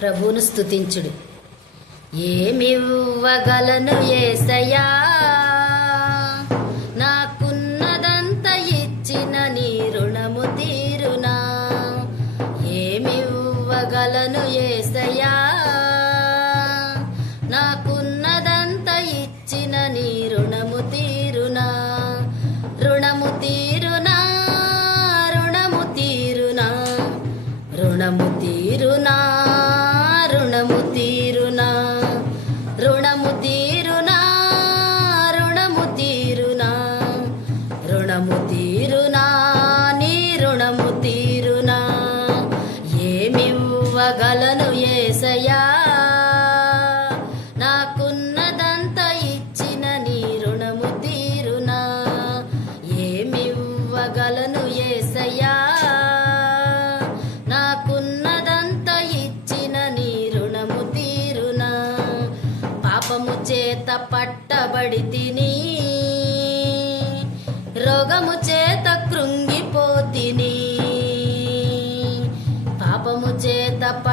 ప్రభువును స్థుతించుడు ఏమివ్వగలను ఏసయా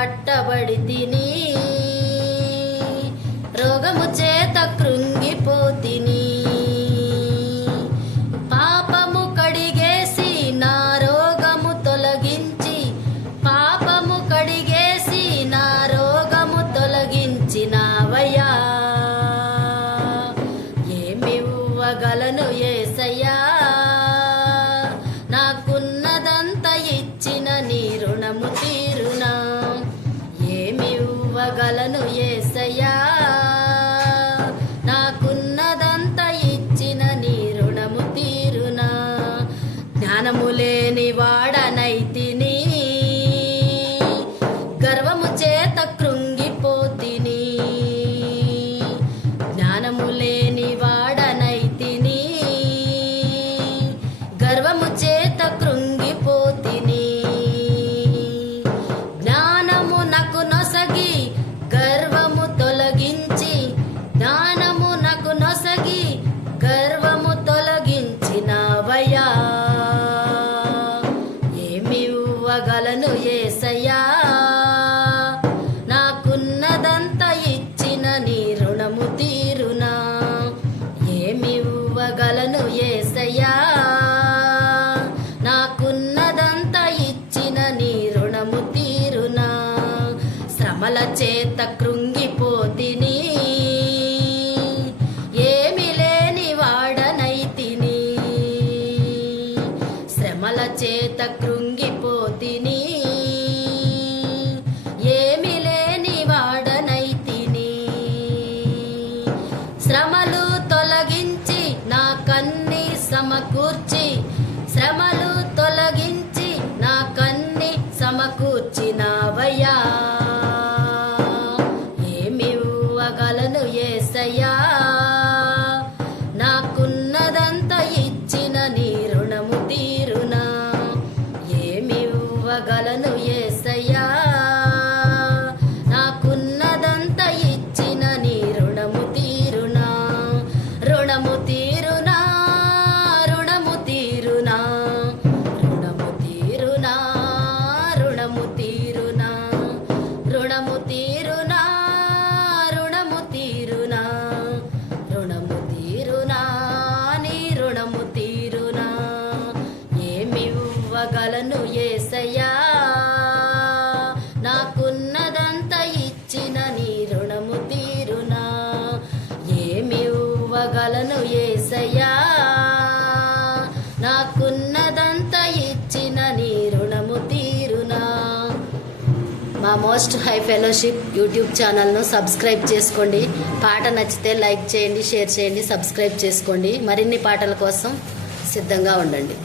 పట్టబడి తిని కృంగిపోతిని ఏమి లేని వాడనైతిని. శ్రమలు తొలగించి నా కన్ని సమకూర్చి శ్రమలు తొలగించి నా కన్ని సమకూర్చినావయ్యా. ఇవ్వగలను ఏసయ్యా నాకున్నదంతా ఇచ్చిన నీ రుణము తీరునా. ఏమివ్వగలను ఏసయ్యా నాకున్నదంతా ఇచ్చిన నీ రుణము తీరునా. మా మోస్ట్ హై ఫెలోషిప్ యూట్యూబ్ ఛానల్ను సబ్స్క్రైబ్ చేసుకోండి. పాట నచ్చితే లైక్ చేయండి షేర్ చేయండి సబ్స్క్రైబ్ చేసుకోండి. మరిన్ని పాటల కోసం సిద్ధంగా ఉండండి.